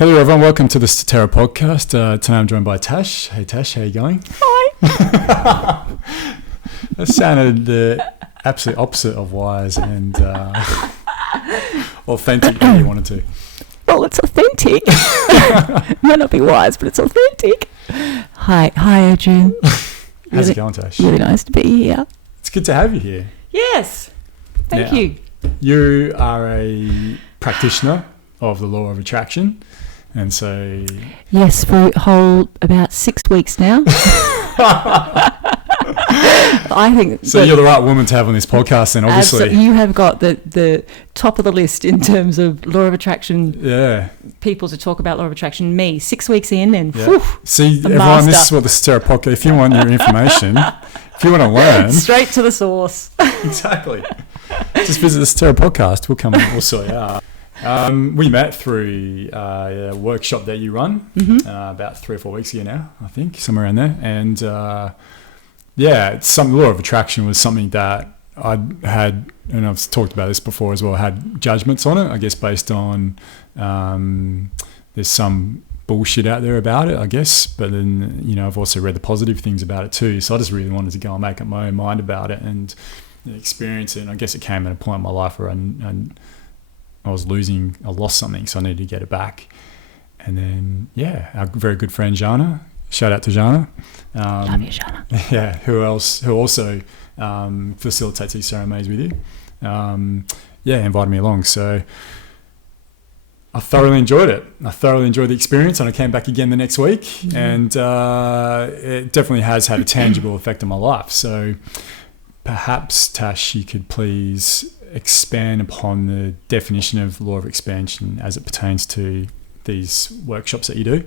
Hello everyone, welcome to the Statera podcast. Tonight I'm joined by Tash. Hey Tash, how you going? Hi. That sounded the absolute opposite of wise and authentic that you wanted to. Well, it's authentic. Might not be wise, but it's authentic. Hi, Adrian. How's it going, Tash? Really nice to be here. It's good to have you here. Yes. Thank you. You are a practitioner of the law of attraction. And so... Yes, for a whole about 6 weeks now. I think... So you're the right woman to have on this podcast then, obviously. You have got the top of the list in terms of law of attraction. Yeah. People to talk about law of attraction. Me, 6 weeks in and... Yeah. Whew, see, everyone, this is what the Statera podcast... If you want your information, if you want to learn... Straight to the source. Exactly. Just visit the Statera podcast. We'll come and we'll sort you out. We met through a workshop that you run about 3 or 4 weeks ago now, I think, somewhere around there. And the law of attraction was something that I had, and I've talked about this before as well, had judgments on it, I guess, based on there's some bullshit out there about it, I guess. But then, I've also read the positive things about it too. So I just really wanted to go and make up my own mind about it and experience it. And I guess it came at a point in my life where I lost something, so I needed to get it back. And then, our very good friend Jana, shout out to Jana. Love you, Jana. Yeah, who also facilitates these ceremonies with you. Invited me along. So I thoroughly enjoyed it. I thoroughly enjoyed the experience, and I came back again the next week. Mm-hmm. And it definitely has had a tangible effect on my life. So perhaps, Tash, you could please expand upon the definition of law of expansion as it pertains to these workshops that you do.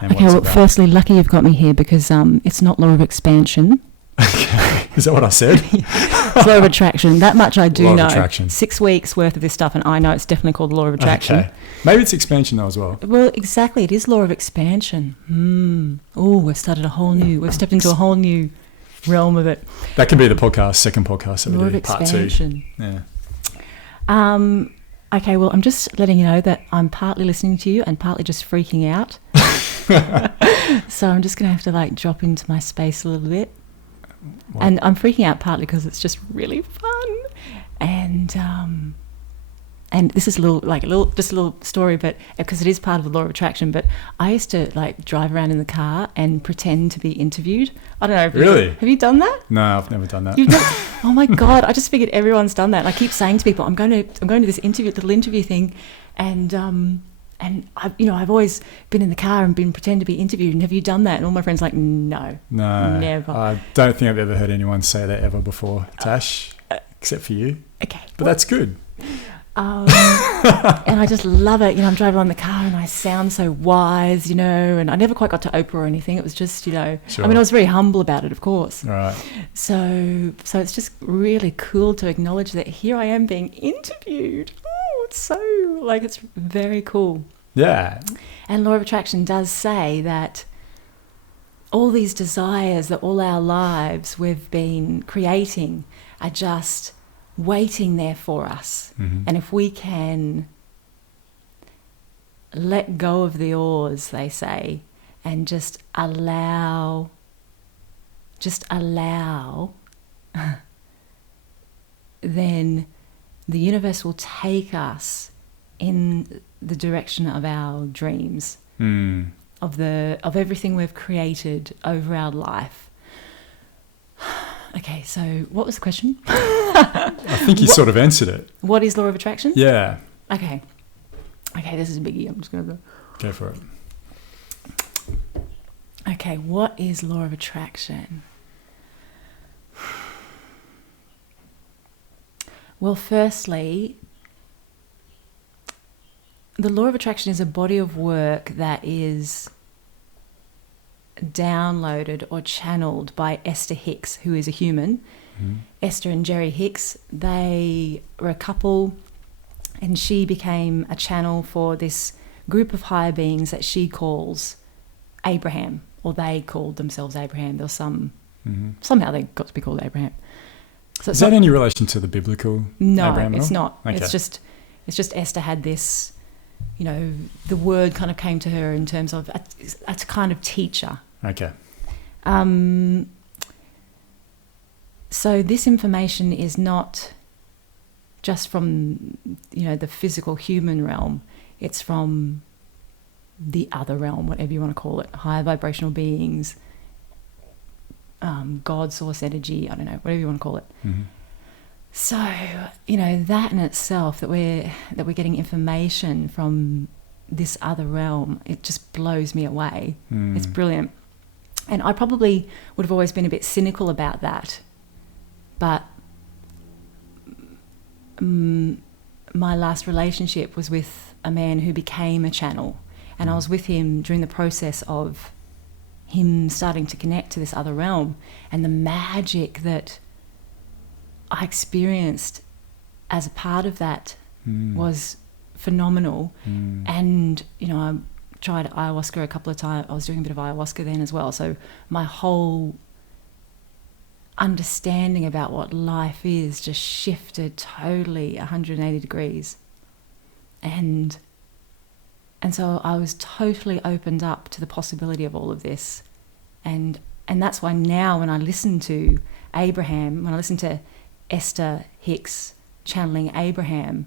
Okay, well, firstly, lucky you've got me here because it's not law of expansion. Okay, is that what I said? It's law of attraction. That much I do know. Law of attraction. 6 weeks worth of this stuff, and I know it's definitely called the law of attraction. Okay, maybe it's expansion though as well. Well, exactly, it is law of expansion. Oh, we've stepped into a whole new realm of it. That could be the second podcast that law we do, of expansion. Part 2. Yeah. Okay, well, I'm just letting you know that I'm partly listening to you and partly just freaking out. So I'm just going to have to drop into my space a little bit. What? And I'm freaking out partly because it's just really fun. And this is a little story, but because it is part of the law of attraction. But I used to drive around in the car and pretend to be interviewed. I don't know. Really? Have you done that? No, I've never done that. Oh my God! I just figured everyone's done that. And I keep saying to people, I'm going to this little interview thing, and I've always been in the car and been pretend to be interviewed. And have you done that? And all my friends are like, no, never. I don't think I've ever heard anyone say that ever before, Tash, except for you. Okay, but that's good. And I just love it. I'm driving on the car and I sound so wise, and I never quite got to Oprah or anything. It was just, Sure. I was very humble about it, of course. Right. So it's just really cool to acknowledge that here I am being interviewed. Oh, it's so, it's very cool. Yeah. And law of attraction does say that all these desires that all our lives we've been creating are just waiting there for us. Mm-hmm. And if we can let go of the oars, they say, and just allow then the universe will take us in the direction of our dreams, of everything we've created over our life. Okay, so what was the question? I think you sort of answered it. What is law of attraction? Yeah. Okay, this is a biggie. I'm just going to go for it. Okay, what is law of attraction? Well, firstly, the law of attraction is a body of work that is downloaded or channeled by Ester Hicks, who is a human. Mm-hmm. Ester and Jerry Hicks, they were a couple, and she became a channel for this group of higher beings that she calls Abraham, or they called themselves Abraham. There was somehow they got to be called Abraham. So is that any relation to the biblical No, Abraham it's not. Okay. It's just Ester had this the word kind of came to her in terms of a kind of teacher. Okay. So this information is not just from, the physical human realm. It's from the other realm, whatever you want to call it, higher vibrational beings, God, source energy, I don't know, whatever you want to call it. Mm-hmm. So, that in itself, that we're getting information from this other realm, it just blows me away. It's brilliant. And I probably would have always been a bit cynical about that. But my last relationship was with a man who became a channel. And I was with him during the process of him starting to connect to this other realm. And the magic that I experienced as a part of that was phenomenal. And, I tried ayahuasca a couple of times. I was doing a bit of ayahuasca then as well. So my whole understanding about what life is just shifted totally 180 degrees. And so I was totally opened up to the possibility of all of this. And that's why now when I listen to Abraham, when I listen to Ester Hicks channeling Abraham,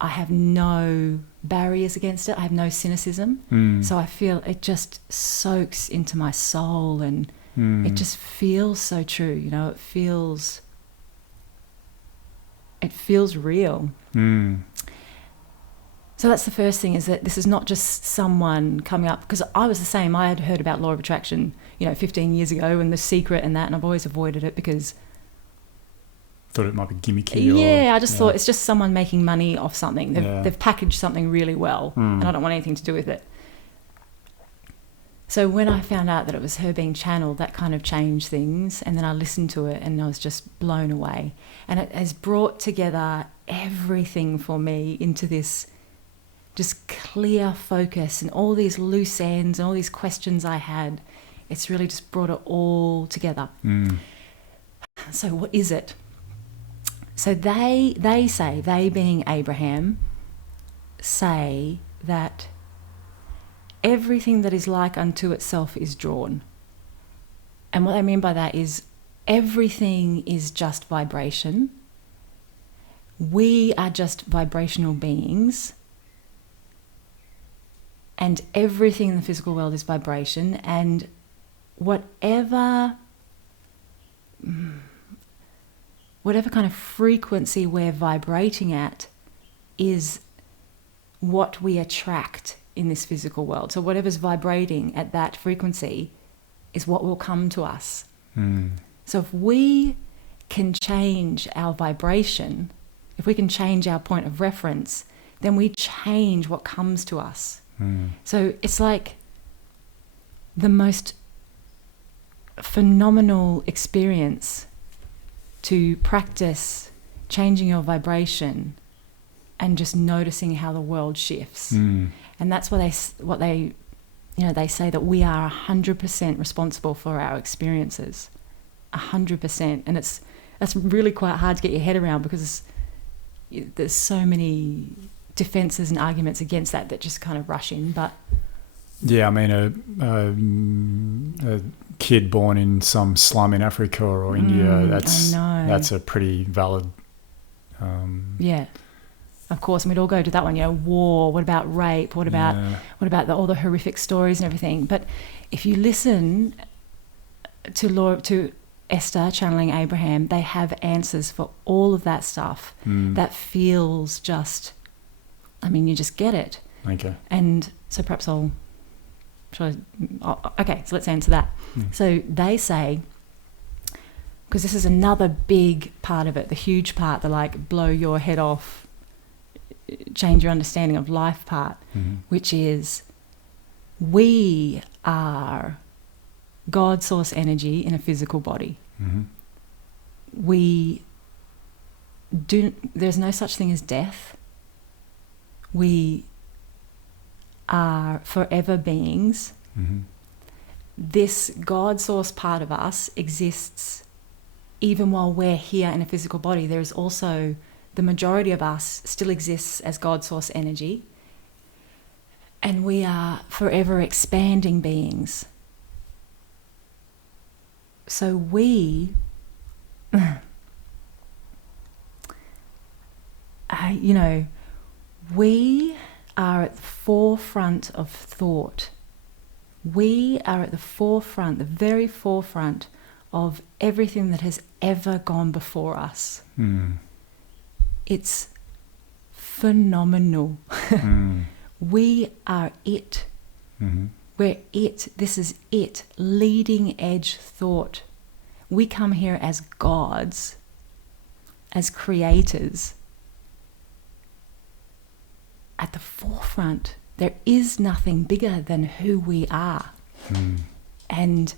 I have no barriers against it. I have no cynicism. So I feel it just soaks into my soul, and it just feels so true. It feels real. So that's the first thing, is that this is not just someone coming up, because I was the same. I had heard about law of attraction, 15 years ago, and The Secret and that, and I've always avoided it because thought it might be gimmicky. I just thought it's just someone making money off something. They've packaged something really well, and I don't want anything to do with it. So when I found out that it was her being channeled, that kind of changed things. And then I listened to it and I was just blown away. And it has brought together everything for me into this just clear focus, and all these loose ends and all these questions I had. It's really just brought it all together. So what is it? So they say, they being Abraham, say that everything that is like unto itself is drawn. And what they mean by that is everything is just vibration. We are just vibrational beings. And everything in the physical world is vibration. And whatever kind of frequency we're vibrating at is what we attract in this physical world. So whatever's vibrating at that frequency is what will come to us. So if we can change our vibration, if we can change our point of reference, then we change what comes to us. So it's like the most phenomenal experience to practice changing your vibration and just noticing how the world shifts. And that's what they say, that we are 100% responsible for our experiences, 100%. And that's really quite hard to get your head around, because there's so many defenses and arguments against that just kind of rush in. But yeah, I mean, a kid born in some slum in Africa or India, that's a pretty valid. Yeah, of course, and we'd all go to that one. War. What about rape? What about all the horrific stories and everything? But if you listen to Ester channeling Abraham, they have answers for all of that stuff. That feels just, you just get it. Okay. And so perhaps okay, so let's answer that. So they say, because this is another big part of it, the huge part, the blow your head off, change your understanding of life part, which is we are God source energy in a physical body. There's no such thing as death. We are forever beings. This God source part of us exists even while we're here in a physical body. There is also, the majority of us still exists as God source energy. And we are forever expanding beings. So we, we are at the forefront of thought. We are at the forefront, the very forefront of everything that has ever gone before us. It's phenomenal. We are it. We're it. This is it. Leading edge thought. We come here as gods, as creators, at the forefront. There is nothing bigger than who we are. And,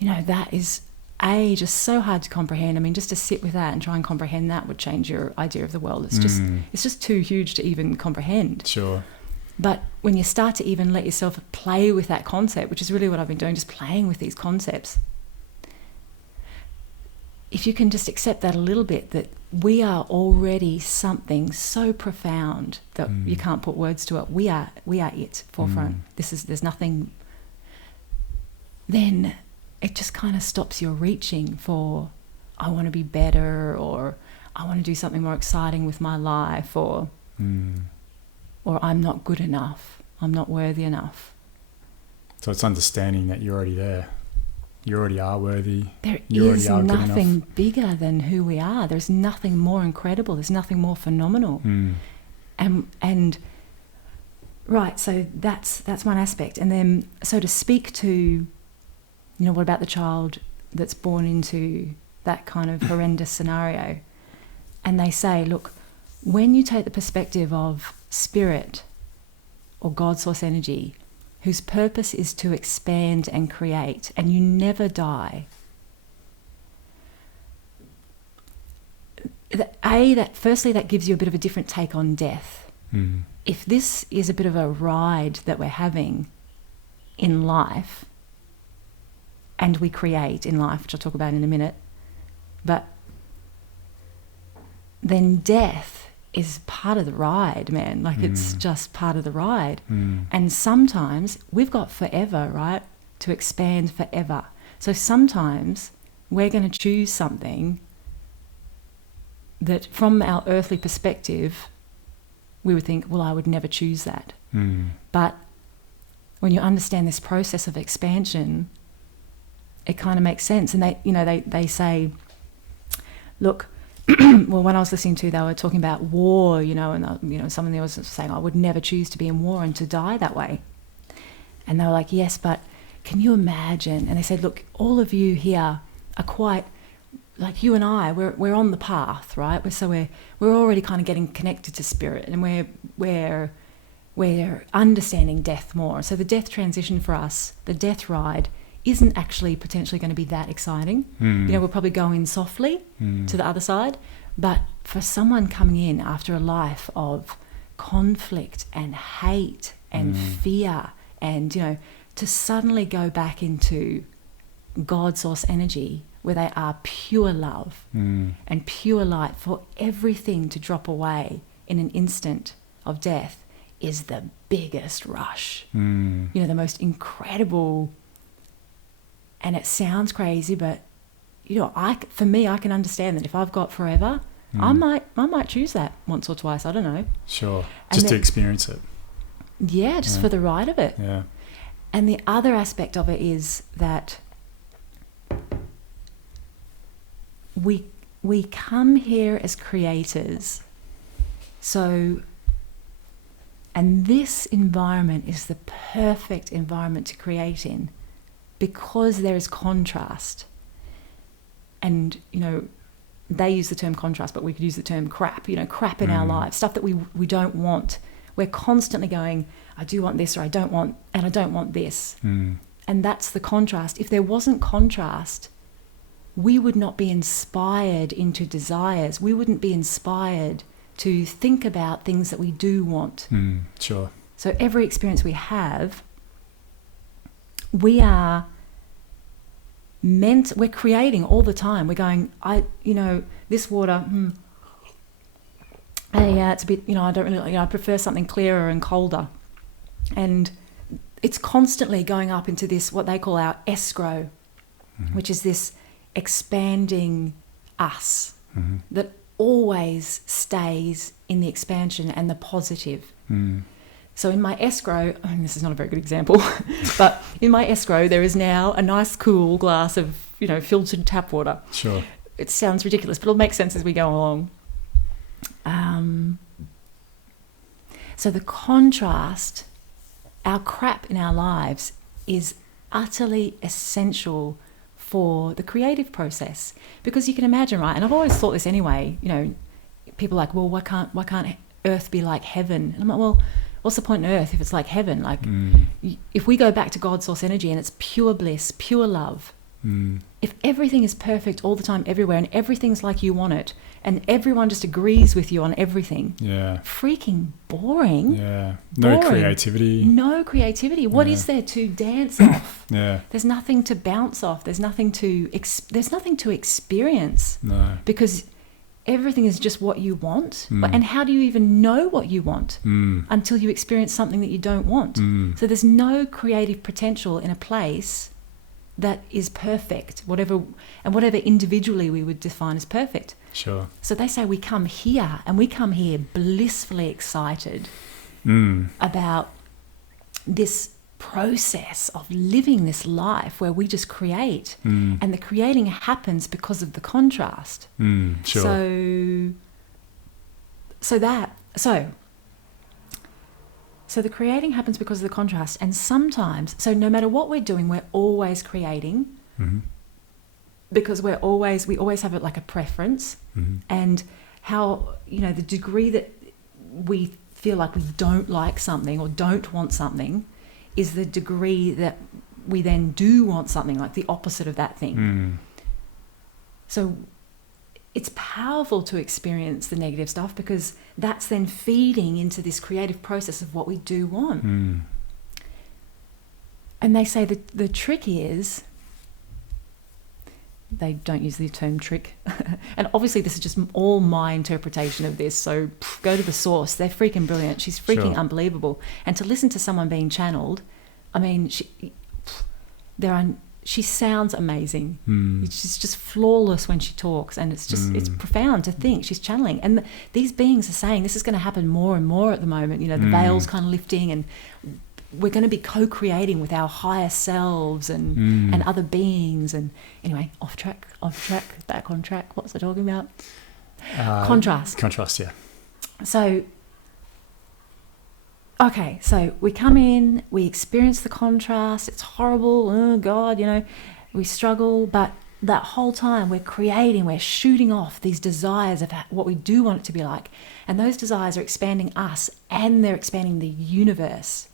that is, just so hard to comprehend. I mean, just to sit with that and try and comprehend that would change your idea of the world. It's just too huge to even comprehend. Sure. But when you start to even let yourself play with that concept, which is really what I've been doing, just playing with these concepts, if you can just accept that a little bit, that we are already something so profound that you can't put words to it. We are it, forefront. There's nothing. Then it just kind of stops your reaching for, I want to be better, or I want to do something more exciting with my life, or I'm not good enough, I'm not worthy enough. So it's understanding that you're already there. You already are worthy. There is nothing bigger than who we are. There's nothing more incredible. There's nothing more phenomenal. And right, so that's one aspect. And then, so to speak to, what about the child that's born into that kind of horrendous scenario? And they say, look, when you take the perspective of spirit or God source energy, whose purpose is to expand and create, and you never die. Firstly, that gives you a bit of a different take on death. If this is a bit of a ride that we're having in life, and we create in life, which I'll talk about in a minute, but then death is part of the ride, man. Like it's just part of the ride. And sometimes we've got forever, right, to expand forever. So sometimes we're going to choose something that from our earthly perspective, we would think, well, I would never choose that. But when you understand this process of expansion, it kind of makes sense. And they say, look, well, when I was listening to, they were talking about war, and someone there was saying, I would never choose to be in war and to die that way. And they were like, yes, but can you imagine? And they said, look, all of you here are quite, like you and I, we're on the path, right? We're already kind of getting connected to spirit, and we're understanding death more. So the death transition for us, the death ride, isn't actually potentially going to be that exciting. We'll probably go in softly to the other side. But for someone coming in after a life of conflict and hate and fear and, to suddenly go back into God source energy where they are pure love and pure light, for everything to drop away in an instant of death is the biggest rush. The most incredible. And it sounds crazy, but I can understand that if I've got forever, I might choose that once or twice. I don't know. Sure, just to experience it. Yeah, just for the ride of it. Yeah. And the other aspect of it is that we come here as creators. So, and this environment is the perfect environment to create in, because there is contrast. And, they use the term contrast, but we could use the term crap, crap in our lives, stuff that we don't want. We're constantly going, I do want this, or I don't want this. And that's the contrast. If there wasn't contrast, we would not be inspired into desires. We wouldn't be inspired to think about things that we do want. Sure. So every experience we have, we are we're creating all the time. We're going, this water, it's a bit, I don't really, I prefer something clearer and colder. And it's constantly going up into this, what they call our escrow, which is this expanding us that always stays in the expansion and the positive. So in my escrow, and this is not a very good example, but in my escrow there is now a nice cool glass of, filtered tap water. Sure. It sounds ridiculous, but it'll make sense as we go along. So the contrast, our crap in our lives, is utterly essential for the creative process. Because you can imagine, right, and I've always thought this anyway, people are like, well, why can't earth be like heaven? And I'm like, well, what's the point on earth if it's like heaven? Like, if we go back to God's source energy and it's pure bliss, pure love, if everything is perfect all the time, everywhere, and everything's like you want it, and everyone just agrees with you on everything, freaking boring. No creativity. What is there to dance off? There's nothing to bounce off. There's nothing to experience. No. Because everything is just what you want. And how do you even know what you want until you experience something that you don't want? So there's no creative potential in a place that is perfect, whatever individually we would define as perfect. Sure. So they say we come here blissfully excited about this process of living this life where we just create, and the creating happens because of the contrast. Sure. So the creating happens because of the contrast, and sometimes, so no matter what we're doing, we're always creating, because we always have like a preference, and how, the degree that we feel like we don't like something or don't want something is the degree that we then do want something, like the opposite of that thing. So it's powerful to experience the negative stuff, because that's then feeding into this creative process of what we do want. And they say that the trick is, they don't use the term trick, and obviously this is just all my interpretation of this, so go to the source. They're freaking brilliant. She's freaking unbelievable. And to listen to someone being channeled, I mean, she sounds amazing. She's just flawless when she talks, and it's just it's profound to think she's channeling. And these beings are saying this is going to happen more and more at the moment. The veil's kind of lifting, and we're going to be co-creating with our higher selves and other beings. And anyway, off track, back on track. What was I talking about? Contrast, yeah. So okay, so we come in, we experience the contrast, it's horrible, oh God, we struggle, but that whole time we're creating, we're shooting off these desires of what we do want it to be like, and those desires are expanding us, and they're expanding the universe.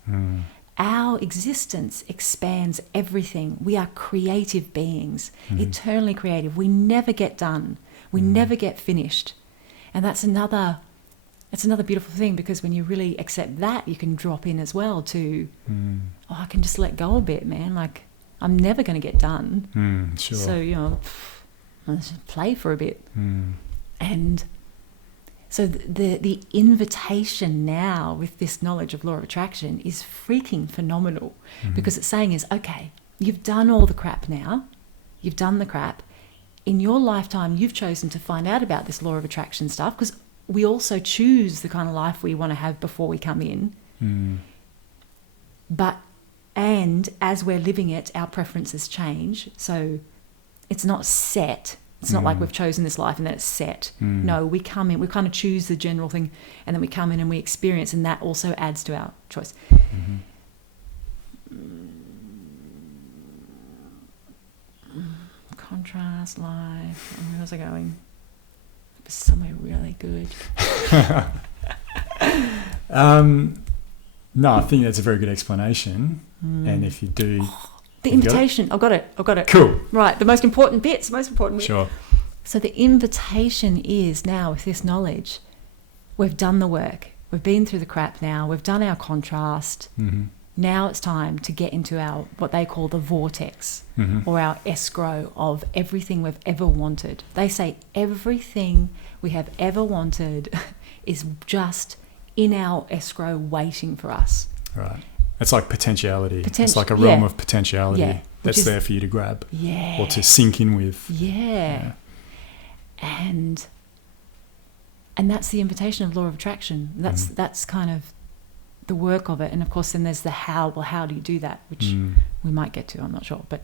Our existence expands everything. We are creative beings, eternally creative. We never get done, we never get finished, and that's another beautiful thing, because when you really accept that, you can drop in as well to, I can just let go a bit, man. Like, I'm never going to get done. Sure. So, let's just play for a bit. And so the invitation now with this knowledge of law of attraction is freaking phenomenal, because it's saying is, okay, you've done all the crap now. You've done the crap. In your lifetime, you've chosen to find out about this law of attraction stuff, because we also choose the kind of life we want to have before we come in. And as we're living it, our preferences change. So it's not set. It's not like we've chosen this life and then it's set. No, we come in, we kind of choose the general thing, and then we come in and we experience, and that also adds to our choice. Contrast, life, where was I going? Somewhere really good. No, I think that's a very good explanation. And if you do, the invitation, I've got it. Cool. Right, the most important bit. Sure. So the invitation is, now with this knowledge, we've done the work. We've been through the crap now. We've done our contrast. Now it's time to get into our, what they call the vortex, or our escrow of everything we've ever wanted. They say everything we have ever wanted is just in our escrow waiting for us. Right. It's like potentiality. It's like a realm of potentiality that's there for you to grab or to sink in with. Yeah. And that's the invitation of law of attraction. That's kind of the work of it. And of course then there's the how. Well, how do you do that? Which we might get to, I'm not sure. But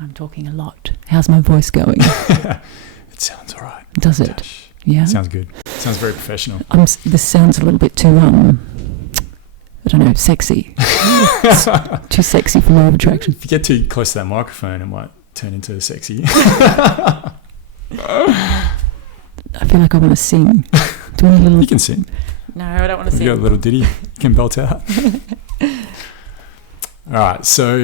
I'm talking a lot. How's my voice going? It sounds all right. Does it? Gosh. Yeah. Sounds good. Sounds very professional. This sounds a little bit too, I don't know, sexy. Too sexy for law of attraction. If you get too close to that microphone, it might turn into sexy. I feel like I want to sing. Do a little... You can sing. No, I don't want to sing. You got a little ditty you can belt out. All right. So,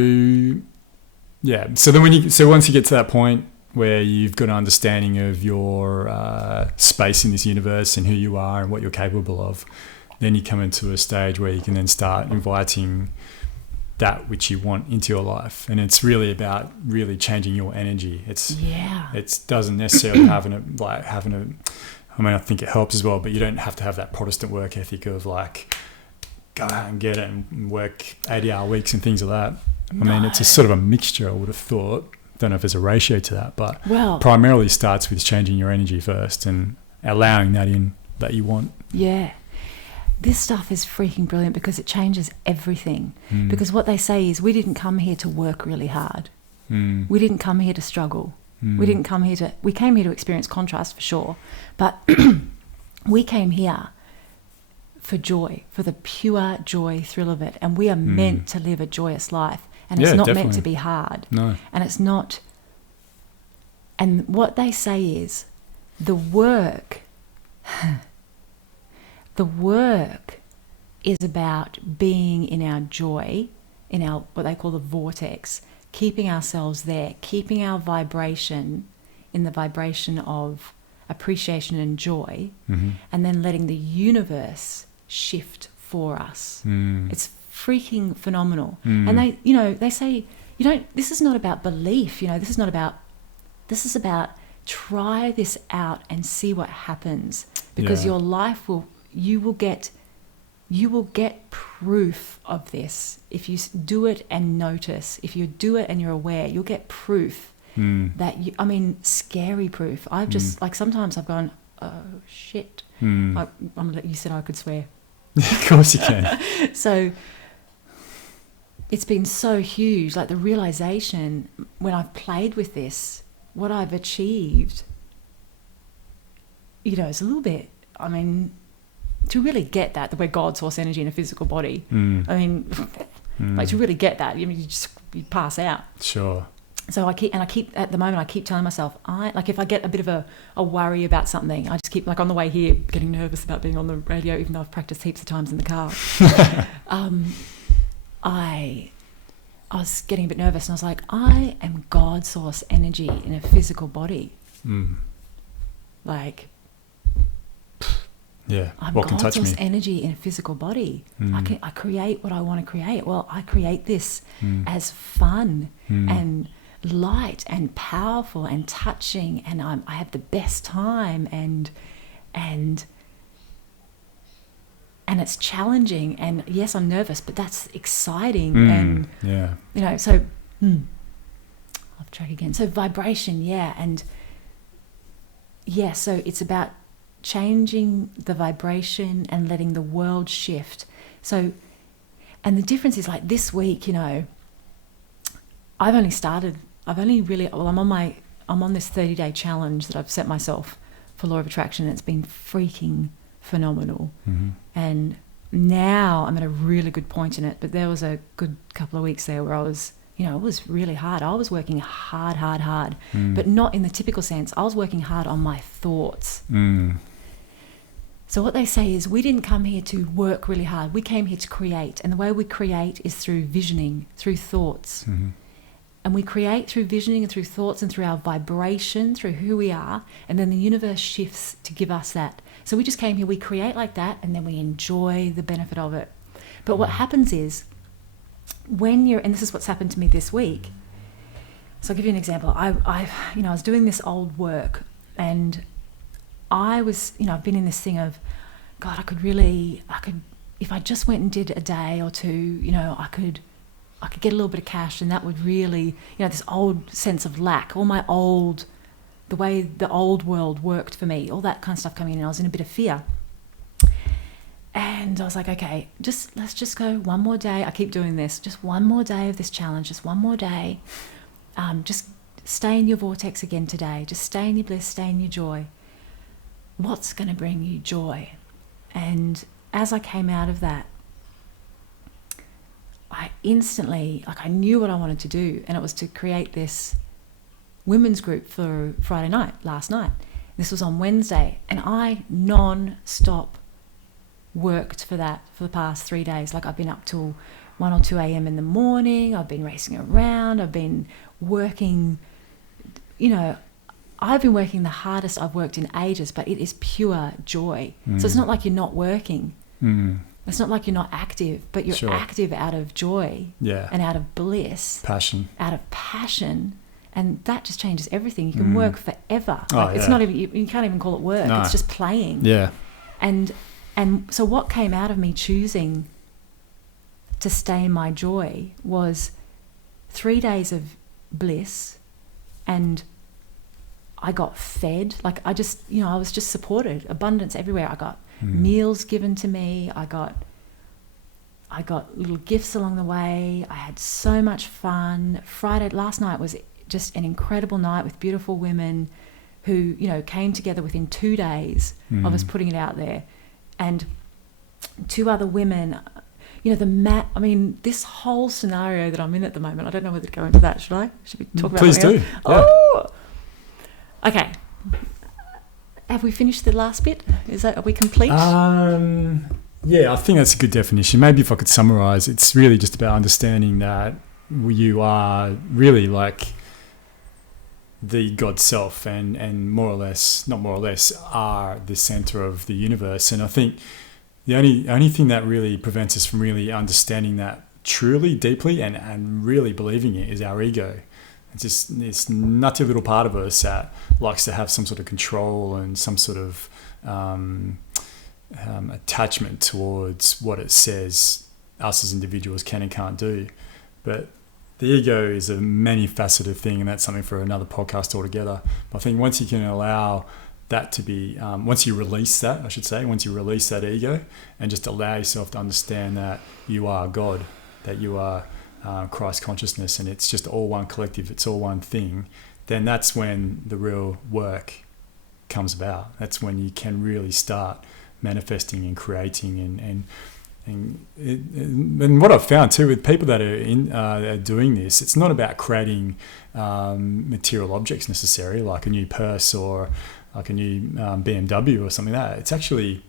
yeah. So then once you get to that point where you've got an understanding of your space in this universe and who you are and what you're capable of, then you come into a stage where you can then start inviting that which you want into your life. And it's really about really changing your energy. It doesn't necessarily I think it helps as well, but you don't have to have that Protestant work ethic of like go out and get it and work 80-hour weeks and things like that. I mean, it's a sort of a mixture, I would have thought. Don't know if there's a ratio to that, but primarily starts with changing your energy first and allowing that in that you want. Yeah. This stuff is freaking brilliant because it changes everything. Because what they say is we didn't come here to work really hard. We didn't come here to struggle. We came here to experience contrast for sure, but we came here for joy, for the pure joy thrill of it. And we are meant to live a joyous life. And it's not meant to be hard. No. And it's not. And what they say is the work is about being in our joy, in our what they call the vortex, keeping ourselves there, keeping our vibration in the vibration of appreciation and joy, and then letting the universe shift for us. It's freaking phenomenal. And they say, this is not about belief, this is about try this out and see what happens, because your life you will get proof of this. If you do it and notice, if you do it and you're aware, you'll get proof that scary proof. I've just sometimes I've gone, oh shit. You said I could swear. Of course you can. So it's been so huge, like the realization when I've played with this, what I've achieved, it's a little bit, to really get that, we're God, source, energy in a physical body. To really get that, you pass out. Sure. So I keep at the moment, I keep telling myself, if I get a bit of a worry about something, I just keep, on the way here, getting nervous about being on the radio, even though I've practiced heaps of times in the car. I was getting a bit nervous and I was like, I am God source energy in a physical body. I'm what can touch God source me? Energy in a physical body. I create what I want to create. Well, I create this as fun and light and powerful and touching, and I have the best time, and it's challenging, and yes, I'm nervous, but that's exciting. And so off track again. So vibration, so it's about changing the vibration and letting the world shift. So, and the difference is like this week, I'm on this 30-day challenge that I've set myself for Law of Attraction, and it's been freaking phenomenal. And now I'm at a really good point in it, but there was a good couple of weeks there where I was, it was really hard. I was working hard, but not in the typical sense. I was working hard on my thoughts. So what they say is we didn't come here to work really hard. We came here to create. And the way we create is through visioning, through thoughts. And we create through visioning and through thoughts and through our vibration, through who we are. And then the universe shifts to give us that. So we just came here, we create like that, and then we enjoy the benefit of it. But what happens is when and this is what's happened to me this week. So I'll give you an example. I was doing this old work, and I was, I've been in this thing of, God, I could if I just went and did a day or two, you know, I could get a little bit of cash, and that would really, you know, this old sense of lack, the way the old world worked for me, all that kind of stuff coming in, and I was in a bit of fear. And I was like, okay, let's just go one more day. I keep doing this, just one more day of this challenge, just one more day. Just stay in your vortex again today. Just stay in your bliss, stay in your joy. What's going to bring you joy? And as I came out of that, I instantly, I knew what I wanted to do, and it was to create this women's group for Friday night, last night. This was on Wednesday, and I non-stop worked for that for the past 3 days. Like, I've been up till 1 or 2 a.m. in the morning. I've been racing around. I've been working, you know, I've been working the hardest I've worked in ages, but it is pure joy. So it's not like you're not working. It's not like you're not active, but you're active out of joy and out of bliss. Out of passion. And that just changes everything. You can work forever. It's not even, you can't even call it work. No. It's just playing. Yeah. And so what came out of me choosing to stay in my joy was 3 days of bliss, and I got fed. Like, I just, you know, I was just supported. Abundance everywhere. I got meals given to me. I got little gifts along the way. I had so much fun. Last night was just an incredible night with beautiful women who, you know, came together within 2 days of us putting it out there. And 2 other women, you know, I mean, this whole scenario that I'm in at the moment, I don't know whether to go into that. Should we talk about Please do. Else? Yeah. Oh! Okay. Have we finished the last bit? Are we complete? Yeah, I think that's a good definition. Maybe if I could summarize, it's really just about understanding that you are really like the God self, and more or less, not more or less, are the center of the universe. And I think the only thing that really prevents us from really understanding that truly, deeply, and really believing it is our ego. It's just this nutty little part of us that likes to have some sort of control and some sort of attachment towards what it says us as individuals can and can't do. But the ego is a many-faceted thing, and that's something for another podcast altogether. But I think once you can allow that to be, once you release that ego and just allow yourself to understand that you are God, that you are Christ consciousness, and it's just all one collective, it's all one thing, then that's when the real work comes about. That's when you can really start manifesting and creating and what I've found too with people that are doing this, it's not about creating material objects necessarily, like a new purse or like a new BMW or something like that. It's actually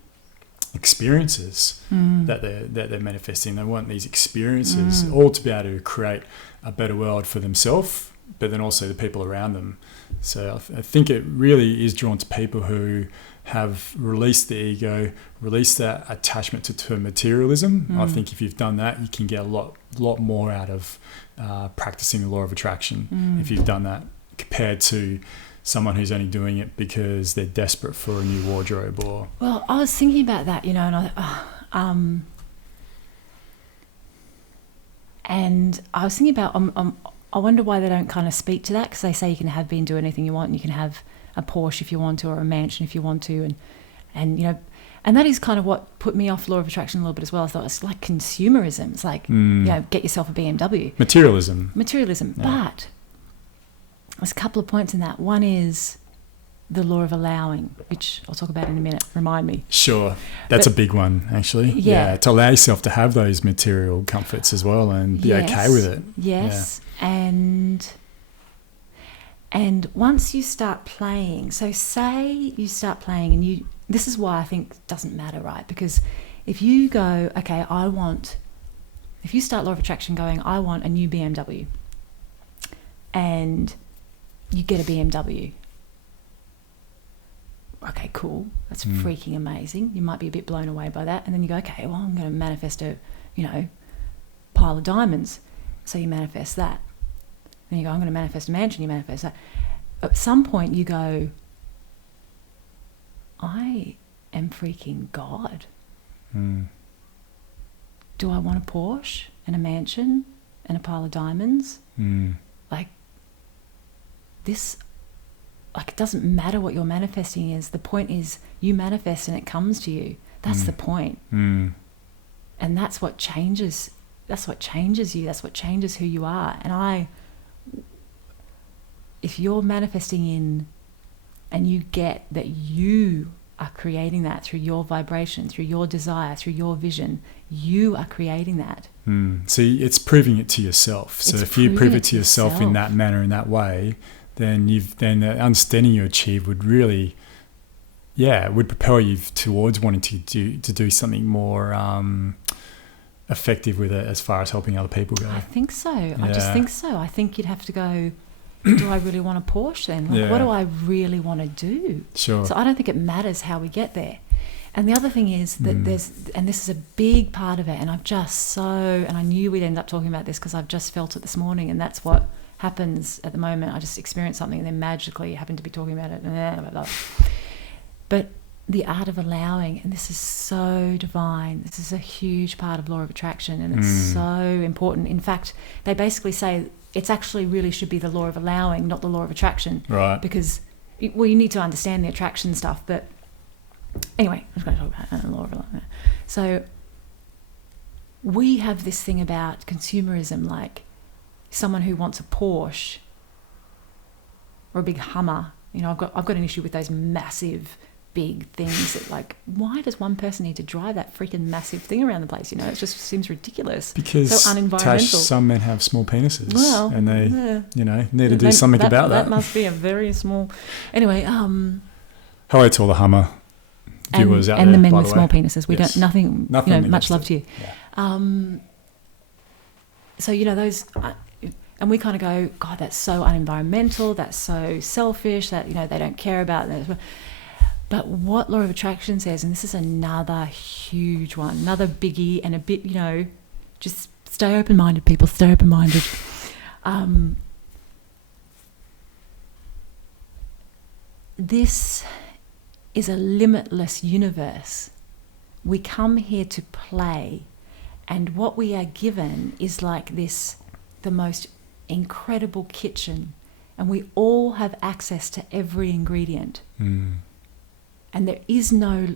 experiences that they're manifesting. They want these experiences all to be able to create a better world for themselves, but then also the people around them. So I think it really is drawn to people who have released the ego, released that attachment to materialism. I think if you've done that, you can get a lot more out of practicing the law of attraction if you've done that, compared to someone who's only doing it because they're desperate for a new wardrobe or... Well, I was thinking about that, you know, and I was thinking about, I wonder why they don't kind of speak to that, because they say you can have do anything you want, and you can have a Porsche if you want to, or a mansion if you want to, and you know, and that is kind of what put me off law of attraction a little bit as well. I thought it's like consumerism. It's like, you know, get yourself a BMW. Materialism. Yeah. But there's a couple of points in that. One is the law of allowing, which I'll talk about in a minute. Remind me. Sure. That's a big one, actually. Yeah. To allow yourself to have those material comforts as well and be okay with it. Yes. Yeah. And once you start playing, so say you start playing and this is why I think it doesn't matter, right? Because if you go, okay, if you start law of attraction going, I want a new BMW, and you get a BMW. Okay, cool. That's freaking amazing. You might be a bit blown away by that. And then you go, okay, well, I'm going to manifest a, pile of diamonds. So you manifest that. Then you go, I'm going to manifest a mansion. You manifest that. At some point you go, I am freaking God. do I want a Porsche and a mansion and a pile of diamonds? Like this, like it doesn't matter what you're manifesting is. The point is you manifest and it comes to you. That's the point. And that's what changes. That's what changes you. That's what changes who you are. And if you're manifesting in and you get that you are creating that through your vibration, through your desire, through your vision, you are creating that. See, it's proving it to yourself. So if you prove it to yourself in that manner, in that way, then the understanding you achieve would really, would propel you towards wanting to do something more effective with it as far as helping other people go. I think so. I just think so. I think you'd have to go, do I really want a Porsche then? Like, what do I really want to do? Sure. So I don't think it matters how we get there. And the other thing is that and this is a big part of it, and and I knew we'd end up talking about this because I've just felt it this morning, and that's what happens at the moment. I just experienced something and then magically happen to be talking about it. Blah, blah, blah. But the art of allowing, and this is so divine, this is a huge part of law of attraction, and it's so important. In fact, they basically say it's actually really should be the law of allowing, not the law of attraction. Right. Because, well, you need to understand the attraction stuff, but anyway, I'm just going to talk about the law of allowing. So we have this thing about consumerism, like someone who wants a Porsche or a big Hummer. You know, I've got an issue with those massive big things that, like, why does one person need to drive that freaking massive thing around the place? You know, it just seems ridiculous. Because, so unenvironmental. Tash, some men have small penises, and they, yeah. Need to do something about that. That must be a very small. Anyway, hello to all the Hummer viewers out there, and the men by with the small way. penises. We Yes. don't nothing. Much love to you. Yeah. So those. And we kind of go, God, that's so unenvironmental. That's so selfish. That they don't care about that. But what law of attraction says, and this is another huge one, another biggie, and a bit, just stay open-minded, people, stay open-minded. This is a limitless universe. We come here to play, and what we are given is like this, the most incredible kitchen, and we all have access to every ingredient. And there is no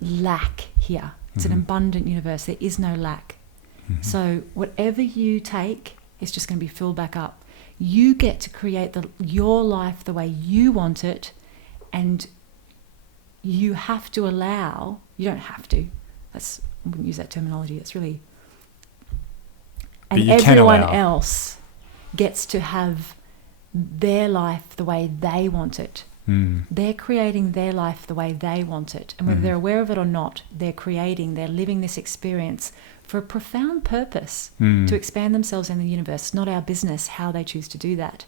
lack here. It's an abundant universe. There is no lack. So whatever you take is just going to be filled back up. You get to create your life the way you want it, and you have to allow. You don't have to. I wouldn't use that terminology. It's really. And everyone else gets to have their life the way they want it. They're creating their life the way they want it. And whether they're aware of it or not, they're living this experience for a profound purpose, to expand themselves in the universe. It's not our business how they choose to do that.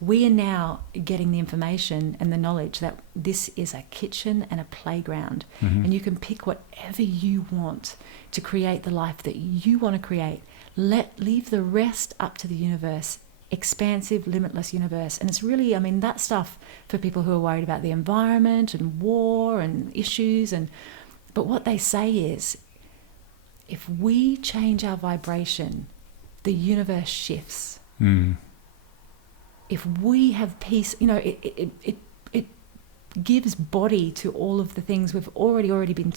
We are now getting the information and the knowledge that this is a kitchen and a playground. And you can pick whatever you want to create the life that you want to create. Leave the rest up to the universe. Expansive, limitless universe. And it's really, that stuff for people who are worried about the environment and war and issues. But what they say is, if we change our vibration, the universe shifts. If we have peace, it gives body to all of the things we've already been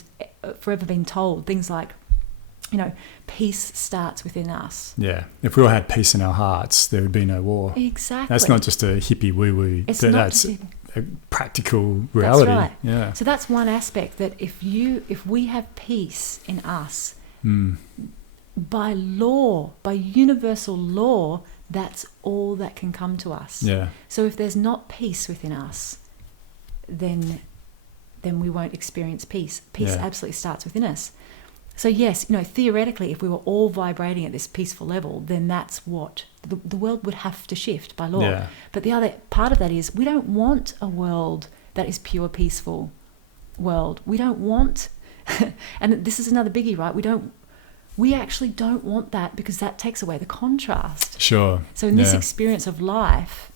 forever been told. Things like, peace starts within us. Yeah. If we all had peace in our hearts, there would be no war. Exactly. That's not just a hippie woo-woo. That's a practical reality. That's right. Yeah. So that's one aspect, that if we have peace in us, by law, by universal law, that's all that can come to us. Yeah. So if there's not peace within us, then we won't experience peace. Peace absolutely starts within us. So yes, theoretically, if we were all vibrating at this peaceful level, then that's what the world would have to shift by law. Yeah. But the other part of that is, we don't want a world that is pure, peaceful world. We don't want, and this is another biggie, right? We actually don't want that, because that takes away the contrast. Sure. So in this experience of life,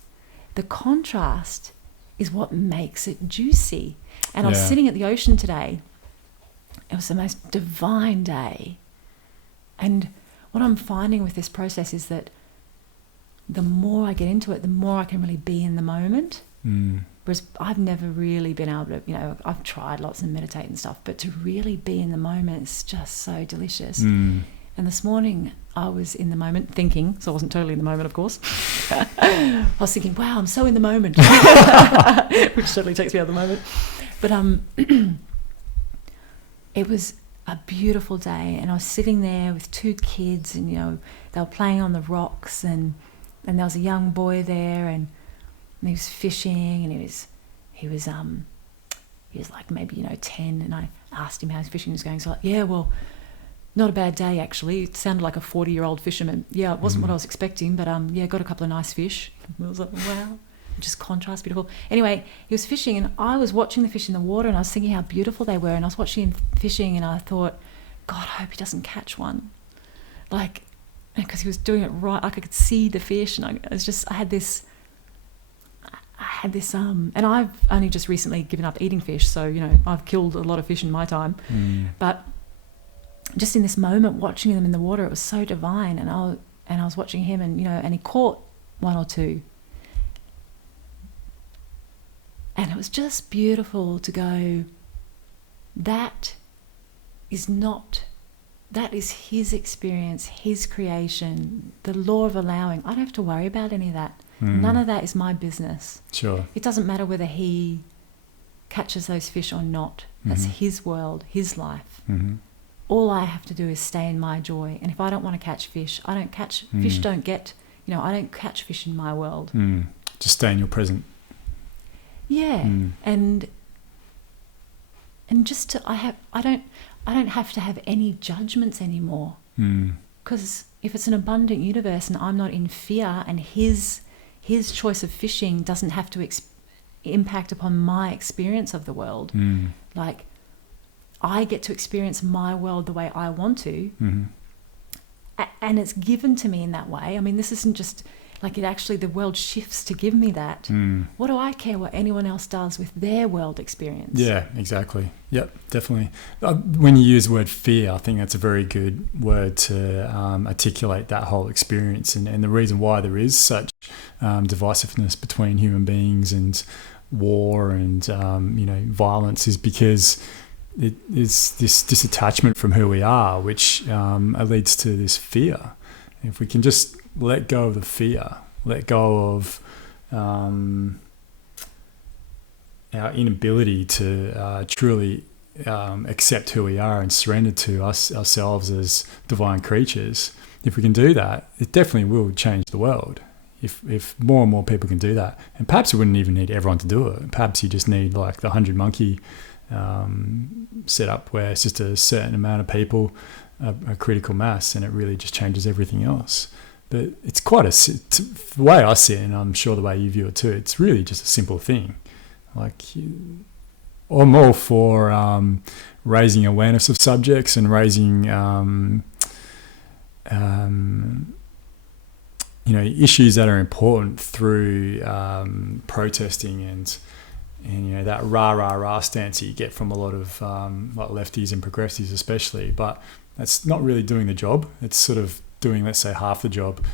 the contrast is what makes it juicy. And I was sitting at the ocean today, It was the most divine day. And what I'm finding with this process is that the more I get into it, the more I can really be in the moment. Whereas I've never really been able to, I've tried lots and meditate and stuff, but to really be in the moment is just so delicious. And this morning I was in the moment thinking, so I wasn't totally in the moment, of course. I was thinking, wow, I'm so in the moment, which totally takes me out of the moment. But it was a beautiful day, and I was sitting there with two kids, and they were playing on the rocks, and there was a young boy there, and he was fishing, and he was like maybe 10, and I asked him how his fishing was going. So like, yeah, well, not a bad day actually. It sounded like a 40-year-old fisherman. Yeah, it wasn't what I was expecting, but got a couple of nice fish. I was like, wow, just contrast, beautiful. Anyway, he was fishing, and I was watching the fish in the water, and I was thinking how beautiful they were, and I was watching him fishing, and I thought, God, I hope he doesn't catch one, like, because he was doing it right. Like I could see the fish, and I had this, and I've only just recently given up eating fish, so I've killed a lot of fish in my time, but just in this moment, watching them in the water, it was so divine. And I was watching him, and and he caught one or two, and it was just beautiful to go, that is his experience, his creation, the law of allowing. I don't have to worry about any of that. None of that is my business. Sure. It doesn't matter whether he catches those fish or not. That's his world, his life. All I have to do is stay in my joy. And if I don't want to catch fish, I don't catch fish. Don't get, I don't catch fish in my world. Just stay in your present. Yeah, and just to, I don't have to have any judgments anymore. Because if it's an abundant universe and I'm not in fear, and his choice of fishing doesn't have to impact upon my experience of the world, like, I get to experience my world the way I want to, and it's given to me in that way. I mean, this isn't just like the world shifts to give me that. What do I care what anyone else does with their world experience? Yeah, exactly. Yep, definitely. When you use the word fear, I think that's a very good word to articulate that whole experience, and the reason why there is such divisiveness between human beings and war and violence is because it is this disattachment from who we are, which leads to this fear. If we can just let go of the fear, let go of our inability to truly accept who we are and surrender to ourselves as divine creatures, if we can do that, it definitely will change the world. If more and more people can do that, and perhaps you wouldn't even need everyone to do it. Perhaps you just need like the 100 monkey set up where it's just a certain amount of people, a critical mass, and it really just changes everything else. But it's quite the way I see it, and I'm sure the way you view it too, it's really just a simple thing. Like, I'm all for raising awareness of subjects and raising issues that are important through protesting and that rah stance that you get from a lot of like lefties and progressives especially, but that's not really doing the job. It's sort of doing, let's say, half the job.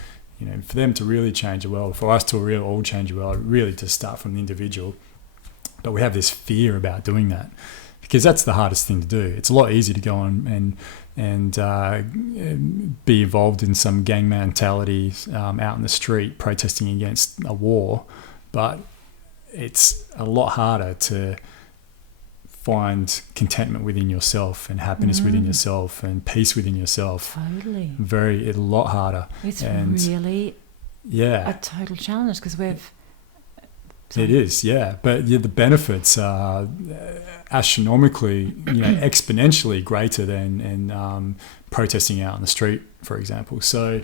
For them to really change the world, for us to really all change the world, really to start from the individual. But we have this fear about doing that because that's the hardest thing to do. It's a lot easier to go on and be involved in some gang mentality out in the street protesting against a war, but it's a lot harder to find contentment within yourself and happiness within yourself and peace within yourself. Totally. A lot harder. It's really a total challenge because we've... It is, yeah. But the benefits are astronomically, exponentially greater than protesting out on the street, for example. So...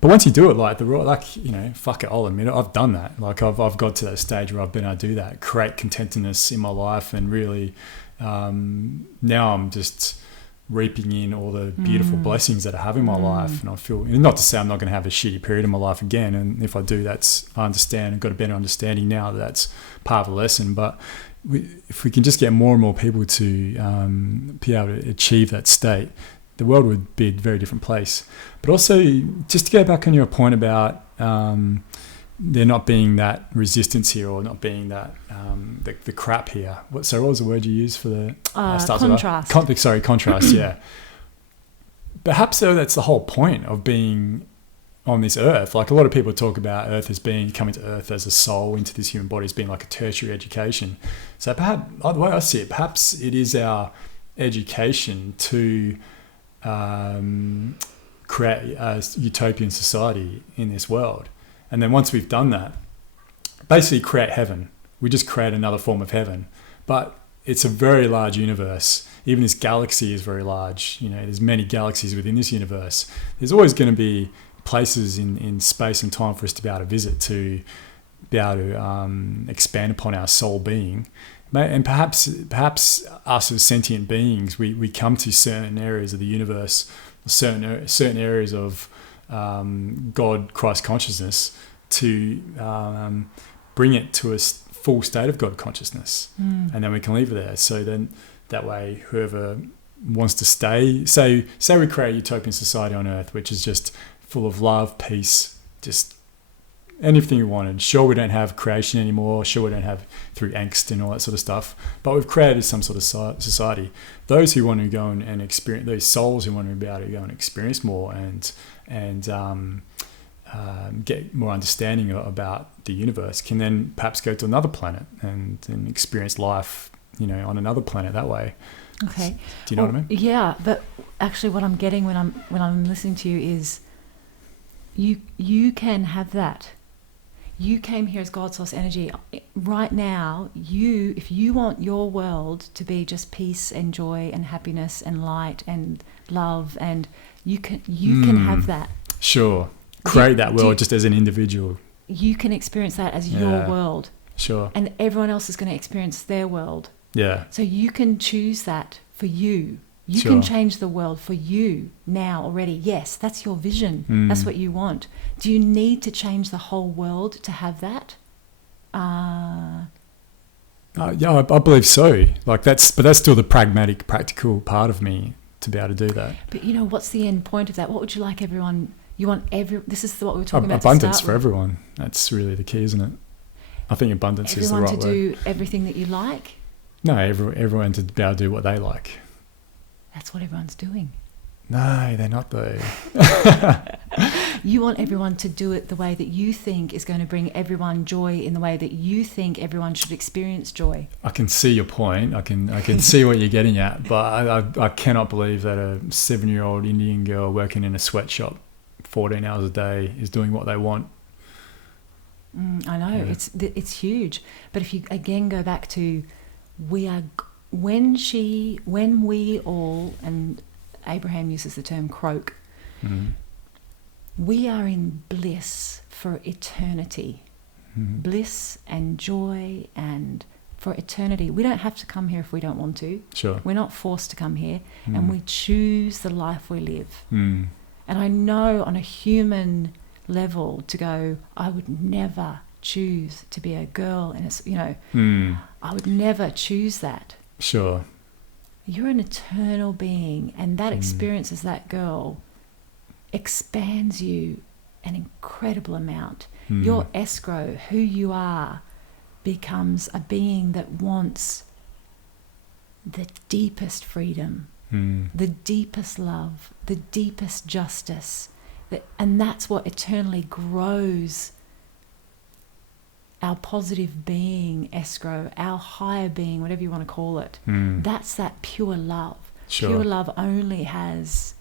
but once you do it, fuck it, I'll admit it. I've done that. Like I've got to that stage where I've been able to do that, create contentedness in my life, and really now I'm just reaping in all the beautiful blessings that I have in my life. And I feel, not to say I'm not going to have a shitty period in my life again. And if I do, I understand and got a better understanding now that that's part of the lesson. But if we can just get more and more people to be able to achieve that state, the world would be a very different place. But also, just to go back on your point about there not being that resistance here, or not being that the crap here. What was the word you used for the contrast? Contrast. Yeah. Perhaps though that's the whole point of being on this earth. Like, a lot of people talk about earth as being coming to earth as a soul into this human body as being like a tertiary education. So perhaps, the way I see it, perhaps it is our education to create a utopian society in this world. And then once we've done that, basically create heaven. We just create another form of heaven. But it's a very large universe. Even this galaxy is very large. There's many galaxies within this universe. There's always going to be places in space and time for us to be able to visit, to be able to expand upon our soul being. And perhaps us as sentient beings, we come to certain areas of the universe, certain areas of God, Christ consciousness, to bring it to a full state of God consciousness. And then we can leave it there. So then that way, whoever wants to stay, say we create a utopian society on earth, which is just full of love, peace, just anything we wanted. Sure, we don't have creation anymore. Sure, we don't have through angst and all that sort of stuff. But we've created some sort of society. Those who want to go and experience, those souls who want to be able to go and experience more and get more understanding about the universe, can then perhaps go to another planet and experience life, on another planet that way. Okay. Do you know what I mean? Yeah, but actually, what I'm getting when I'm listening to you is, you can have that. You came here as God source energy. Right now, if you want your world to be just peace and joy and happiness and light and love, and you can have that. Sure. Create that world just as an individual. You can experience that as your world. Sure. And everyone else is going to experience their world. Yeah. So you can choose that for you. You Sure. can change the world for you now already. Yes, that's your vision. That's what you want. Do you need to change the whole world to have that? Yeah, I believe so. But that's still the pragmatic, practical part of me to be able to do that. But what's the end point of that? What would you like everyone? You want this is what we were talking about. Abundance for everyone. That's really the key, isn't it? I think abundance is the right word. Everyone to do everything that you like? No, everyone to be able to do what they like. That's what everyone's doing. No, they're not though. You want everyone to do it the way that you think is going to bring everyone joy, in the way that you think everyone should experience joy. I can see your point. I can see what you're getting at, but I cannot believe that a 7-year-old Indian girl working in a sweatshop 14 hours a day is doing what they want. I know, yeah. It's huge. But if you again go back to when we all, and Abraham uses the term croak, we are in bliss for eternity. Bliss and joy and for eternity. We don't have to come here if we don't want to. Sure. We're not forced to come here, and we choose the life we live. And I know on a human level to go, I would never choose to be a girl, and I would never choose that. Sure. You're an eternal being, and that experience as that girl expands you an incredible amount. Your escrow, who you are, becomes a being that wants the deepest freedom, the deepest love, the deepest justice, and that's what eternally grows our positive being, escrow, our higher being, whatever you want to call it. That's that pure love. Sure. Pure love only has